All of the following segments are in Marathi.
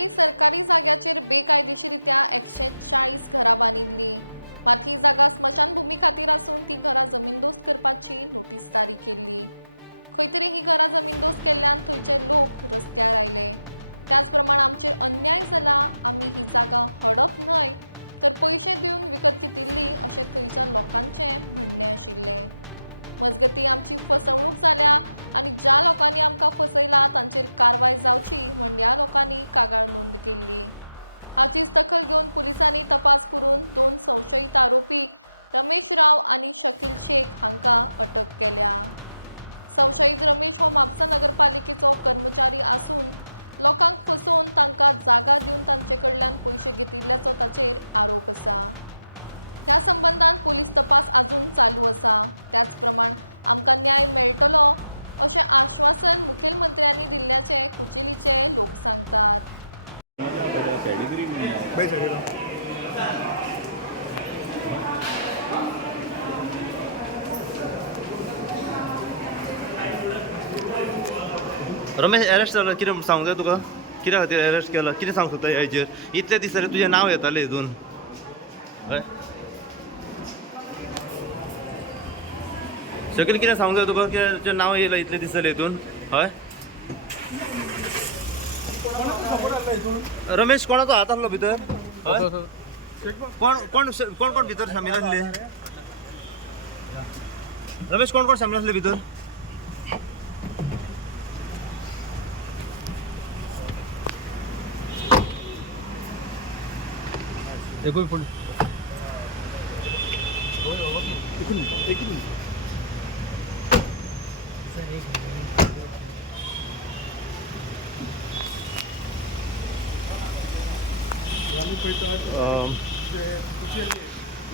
खंय सरकारी जाग्याचेर बेकायदेशीरित्या 140 घरां बांदिल्ली। मात ही जागा स्मशानभूमी खातीर आसून ती घरां जमीनदोस्त करपाची नोटीस जारी केल्ली। खंय तरी ही घरां जमीनदोस्त केल्ल्यान थंयचे लोक रस्त्यार आयले। त्याच प्रमाण आमचेर अन्याय जाला, आमी ही जागा हडप न्हय तर पैसे दिवन विकत घेतिल्ली अशें थंयच्या लोकांचें म्हणणें आशिल्लें। मजगतीं आमची फसवणूक जाल्या आनी ज्या लोकांनी आमकां फसयला तांचेर कारवाय जावची म्हण ह्या लोकांनी कागाळ नोंद केल्ली। हाचीच दखल घेवन पुलिसांनी तपास करून 2 संशयीत आरोपी रमेश राव आनी शकील शेख हांकां अटक केल्या। संशयीत रमेश हो म्हापसा नगरपालिकेचो कर्मचारी आसून लोकांक फसोवन तांकां जागा दिवन तांचे कडल्यान पयशे घेतिल्ल्याचो ताचेर आरोप आसा। ह्या संबंधान पुलीस तपास अजून चालू आसा। त्याच प्रमाण आमकां न्याय मेळटलो अशें आश्वासन मुखेलमंत्र्यांनी दिल्ल्याचे कुचिलीचे लोक सांगतात। रमेश अरेस्ट जालो कितें सांगूंक जाय तुका? कित्या खातीर अरेस्ट केलो? कितें सांगूंक सोदता हेजेर? इतले दीस तरी तुजें नांव येतालें हितून हय? शकील कितें सांगूंक जाय तुका? कित्याक तुजें नांव येयलां इतले दीस जाले हितून हय? रमेश कोणाचो हात आसलो भितर? कोण कोण कोण कोण भितर शामील आसले? रमेश कोण कोण शामील आसले भितर? एकूण फुल एकूण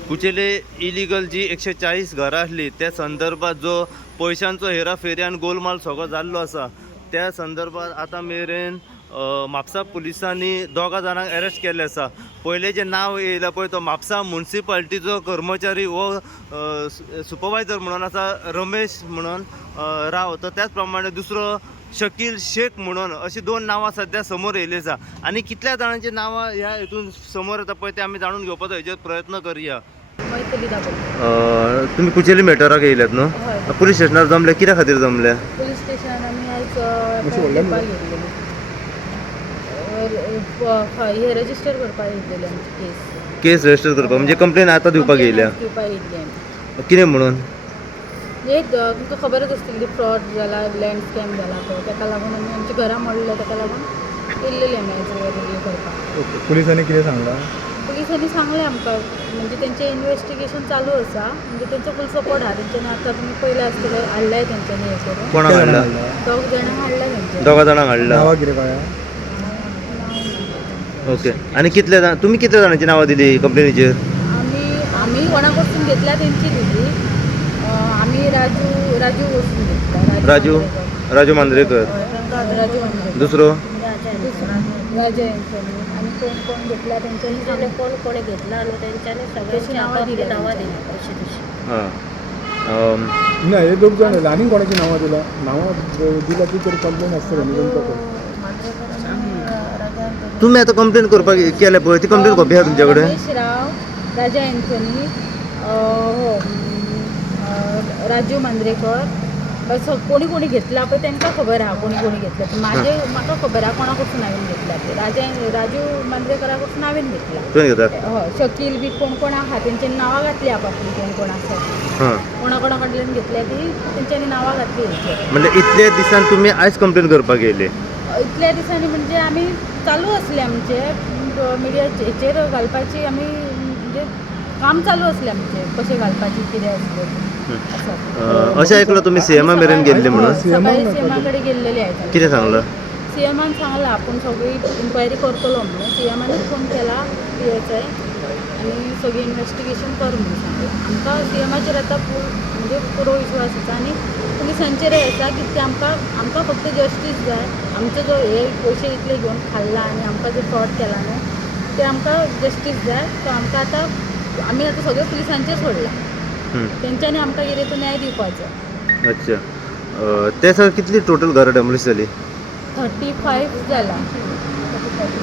कुचेले इलिगल जी 140 घरां आसली त्या संदर्भात जो पयशांचो हेराफेरी आनी गोलमाल सगळो जाल्लो आसा त्या संदर्भात आतां मेरेन म्हापसा पुलिसांनी 2 जाणांक अरेस्ट केल्ले आसा। पयले जे नांव येयला पळय तो म्हापसा म्युनिसिपालिटीचो कर्मचारी हो सुपरवायझर म्हणून आसा रमेश म्हणून राव, तर त्याच प्रमाणे दुसरो शकील शेख म्हणून अशी 2 नांवां सध्या समोर येयली आसा। आनी कितल्या जाणांची नांवां ह्या हितून समोर येता पळय ते आमी जाणून घेवपाचो हेजेर प्रयत्न करया। तुम्ही कुचेली मॅटराक येयल्यात न्हू? पुलीस स्टेशनार जमले कित्या खातीर जमले? पुलीस स्टेशनार आमी आयज हे रजिस्टर करपाक येतली आमची केस रजिस्टर करपाक म्हणजे कंप्लेन आतां दिवपाक येयल्या? कितें म्हणून? एक तुमकां खबरच आसतली फ्रॉड जाला, लँड स्कॅम जाला तो, ताका लागून आमी आमची घरां मोडल्या, ताका लागून येयल्लेली आमी आयज हे करपाक। पुलिसांनी कितें सांगलां? पुलिसांनी सांगलें आमकां म्हणजे तेंचें इन्वेस्टिगेशन चालू आसा, म्हणजे तेंचो फूल सपोर्ट आहा तेंच्यांनी। आतां तुमी पयले आसतले हाडलाय तेंच्यांनी हे करून। कोण हाडला? 2 जाणांक हाडला तेंच्यांनी। 2 जाणांक हाडला? नांवां कितें कळ्ळें? ओके। आनी तुमी कितल्या जाणांची नांवां दिली कंप्लेनीचेर? आमी कोणा कडसून घेतल्या तेंची दिली। आमी राजू कडसून घेतला। राजू मांद्रेकर। राजू मांद्रेकर। दुसरो? राजा एंथनी। आणि कोण घेतला तेंच्यांनी कोण घेतला आणि तेंच्यांनी सगळ्यांची नांवां दिली अशी तशी। हां ना, हे 2 जाण आयले आनी कोणाची नांवां दिला? नांवां दिला ती तरी कंप्लेन आसतली मांद्रेकर आणि राजा एंथनी। तुम्ही आता कंप्लेन करपाक केल्या पळय ती कंप्लेन कॉपी आहा तुमच्या कडेन? रमेश राव, राजा एंथनी, राजू मांद्रेकर, बस कोणी घेतला पळय तांकां खबर आहा कोणी घेतला। म्हाका खबर आहा कोणा कडसून हांवें घेतला ते। राजू मांद्रेकरा कडसून हांवें घेतला। तुवें घेतला? हय। शकील बी कोण आहा तेंच्यांनी नांवां घातली आपापली, कोण आसा कोणा कडल्यान घेतल्या ती तेंच्यांनी नांवां घातली हेचेर। म्हणजे इतले दिसान तुम्ही आयज कंप्लेन करपाक येयले? इतल्या दिसांनी म्हणजे आमी चालू आसले आमचे मिडिया हेचेर घालपाची, आमी म्हणजे काम चालू आसलें आमचें कशें घालपाची कितें आसलें अशें ऐकलं तुम्ही सीएमा मेरेन गेल्ले म्हणून? सकाळी सीएमा कडेन गेल्लेली आयज। कितें सांगलां? सीएमान सांगलां आपूण सगळी इन्क्वायरी करतलो म्हणून। सीएमानूच फोन केला PSI आनी सगळी इन्वेस्टिगेशन कर म्हणून सांगलां। आमकां सीएमाचेर आतां म्हणजे पुरो विश्वास आसा आनी पुलिसांचेरय आसा की ते आमकां फक्त जस्टीस जाय। आमचो जो हे पयशे इतले घेवन खाल्ला आनी आमकां जो फ्रॉड केला न्हू ते आमकां जस्टीस जाय। सो आमकां आतां आमी आतां सगळे पुलिसांचेर सोडला, तेंच्यांनी आमकां कितें तो न्याय दिवपाचो। अच्छा, ते सर कितली टोटल घरां डॅमोलिश जाली? 35 जाला।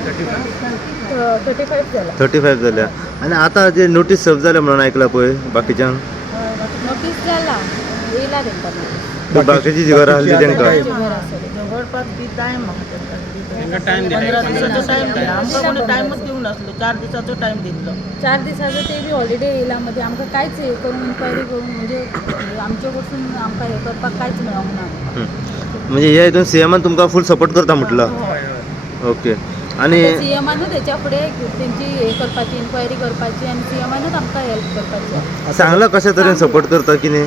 35 झाला 35 झाल्या आणि आता जे नोटीस सर्व झाल्या म्हणून ऐकला पळय बाकीच्यांक नोटीस जाला येयला तेंका ते बाकीची जी घरां आसली तेंका जवळपास बी टायम टाइम दिला 4 दिसाचो टाइम दिलो 4 दिसाचो ते बी हॉलिडे येयला मध्ये आमकां कांयच हे करून इन्क्वायरी करून म्हणजे आमचे कडसून आमकां हे करपाक कांयच मेळोंक ना म्हणजे ह्या हितून सीएमान तुमकां फूल सपोर्ट करता म्हटलं ओके आणि सीएमानूच हेच्या फुडें तेंची हे करपाची इन्क्वायरी करपाची आनी सीएमानूच आमकां हेल्प करपाची सांगला कशा तरेन सपोर्ट करता की नाही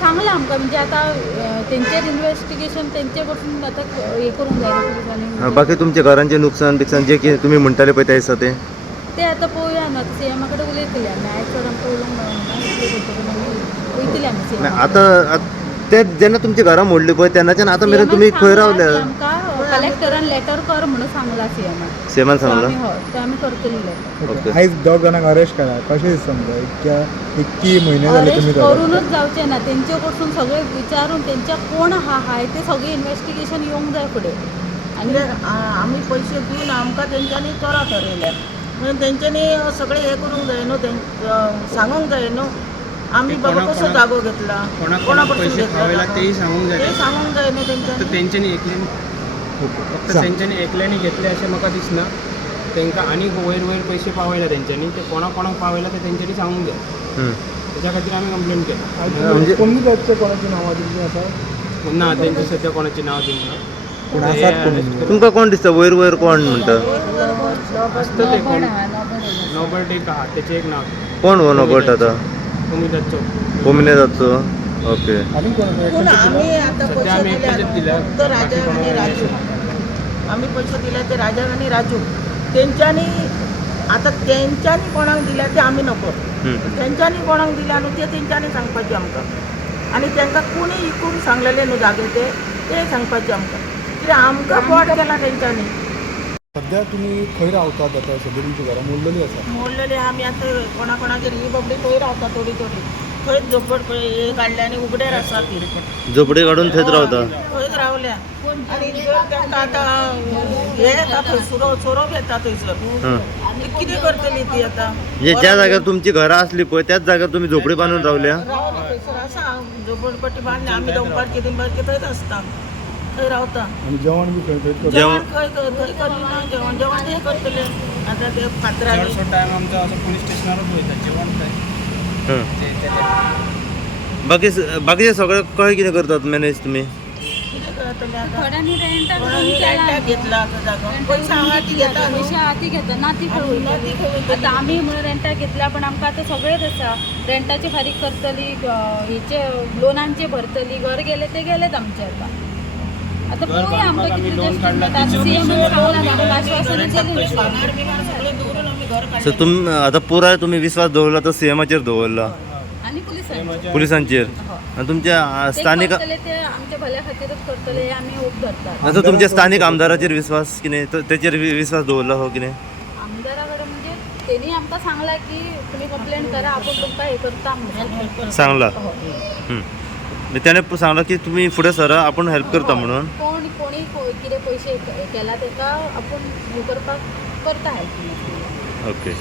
सांगला आमकां म्हणजे आतां तेंचेर इन्व्हेस्टिगेशन तेंचे कडसून आतां हे करूंक जाय न्हू पुलिसांनी बाकी तुमचे घरांचे नुकसान बिकसान जे कितें तुमी म्हणटाले पळय ते दिसता ते आतां पळोवया ना सीएमा कडेन उलयतले आमी आयज सर आमकां उलोवंक मेळोंक ना इतले करून आमी वयतले आमी सीएमा आता ते जेन्ना तुमची घरां मोडली पळय तेन्नाच्यान आतां मेरेन तुमी खंय रावल्या आमकां कलेक्टरान लेटर कर म्हणून सांगला सीएमान सीएमान आमी सांगला हय ते आमी करतली लेटर ओके आयज दोग जाणांक अरेस्ट केला कशें दिसता तुमकां इतकी म्हयने जाले अरेस्ट तुमी करूनच जावचें ना तेंचे कडसून सगळे विचारून तेंच्या कोण हाय ते सगळे इन्व्हेस्टिगेशन येवंक जाय फुडें आनी आमी पयशे दिवन आमकां तेंच्यांनी चोरा ठरयल्या म्हणून तेंच्यांनी सगळे हे करूंक जाय न्हू सांगूंक जाय न्हू आमी बाबा कसो जागो घेतला कोणा पैसे खावायला तेही सांगूंक जाय ते सांगूंक जाय न्हू फक्त तेंच्यांनी तेंच्यांनी एकल्यानी फक्त तेंच्यांनी एकल्यानी घेतले अशें म्हाका दिसना तेंकां आनी वयर पैसे पावयला तेंच्यांनी ते कोणाक पावयला ते तेंच्यांनी सांगूंक जाय त्याच्या खातीर आमी कंप्लेंट केला म्हणजे कोणी जायचे कोणाची नांवां तुमची आसात ना तेंची सद्या कोणाचें नांव दिवंक ना कोण हे आसात कोण? arrest केला. तुमकां कोण दिसता वयर कोण म्हणटा आसतले कोण नोबर्ट एक आहा तेचें एक नांव कोण हो नोबट आता उमेदार चौक कोमले जातचो ओके आनी कोण पूण आमी आतां सध्या पयशे आमी एकट्याचेच दिल्या फक्त राजा आनी राजू आमी पयशे दिल्या ते राजा आनी राजू तेंच्यांनी आतां तेंच्यांनी कोणाक दिल्या ते आमी नकळो तेंच्यांनी कोणाक दिल्या न्हू ते तेंच्यांनी सांगपाचें आमकां आनी तांकां कोणी इकूंक सांगलेले न्हू जागे ते सांगपाचें आमकां कित्याक आमकां पोट केला तेंच्यांनी सध्या तुम्ही खंय रावतात आतां सध्या तुमची घरां मोडलेली आसा मोडलेले आमी आतां कोणाकोणागेर ही बाबडी थंय रावता थोडी थंयच झोपड हे काडले आनी उगड्यार आसा झोपडे काडून थंयच रावता थंयच रावल्या आनी जर तांकां आतां हे येता थंय सोरोप येता थंयसर आनी कितें करतली ती आतां म्हणजे ज्या जाग्यार तुमची घरां आसली पळय त्याच जाग्यार तुमी झोपडी बांदून रावल्या रावल्या थंयसर आसा झोपडपट्टी बांदली आमी दनपारचे दिनपारचे थंयच आसता थंय रावता आनी जेवण बी खंय करता जेवण खंय थंय करिना जेवण ते करतले आतां ते फातरांनी चडसो टायम आमचो असो पुलीस स्टेशनारूच वयता जेवण खंय बाकीचे सगळे कळ्ळे कितें करतात मॅनेज तुमी कितें करतले आतां थोड्यांनी रेंटाक रूम केला रेंटाक घेतला आतां जागो रेंटाक पयशे आहा ती घेता न्हू. पैसे आहा ती घेता ना ती खंय ना ती खंय वयतली? आता आमी म्हणून रेंटाक घेतल्या पण आमकां आतां सगळेच आसा रेंटाचे फारीक करतली हेचे लोनांचे भरतली घर गेले ते गेलेत आमचे आता घर पळोवया बांदपाक आमकां आमी कितले लोन दिवस काडला, टिकतात. तेचे CM पयशे सांगला ना, लोन आश्वासनं रेंटाक दिली पैसे ना. भांगार बिंगार सगळें दवरून आमी घर काडलें. सो तुम आता पुराय तुम्ही विश्वास दवरला तो सीएमाचेर दवरला आणि पुलिसांचे पुलिसांचेर आणि तुमच्या ते स्थानिक करतले ते आमच्या भल्या खातीरच करतले हे आमी होप धरतात आता तुमच्या स्थानिक आमदाराचेर विश्वास की नाही तेचेर विश्वास दवरला हो की नाही आमदाराकडे म्हणजे त्यांनी आमकां सांगला की तुम्ही कंप्लेंट करा आपण तुमकां हे करता म्हणून सांगला हो. त्याने सांगला की तुम्ही पुढे सरा आपण हेल्प करता म्हणून कोणी कितें पयशे केला तेका आपण हे करपाक करता हेल्प ओके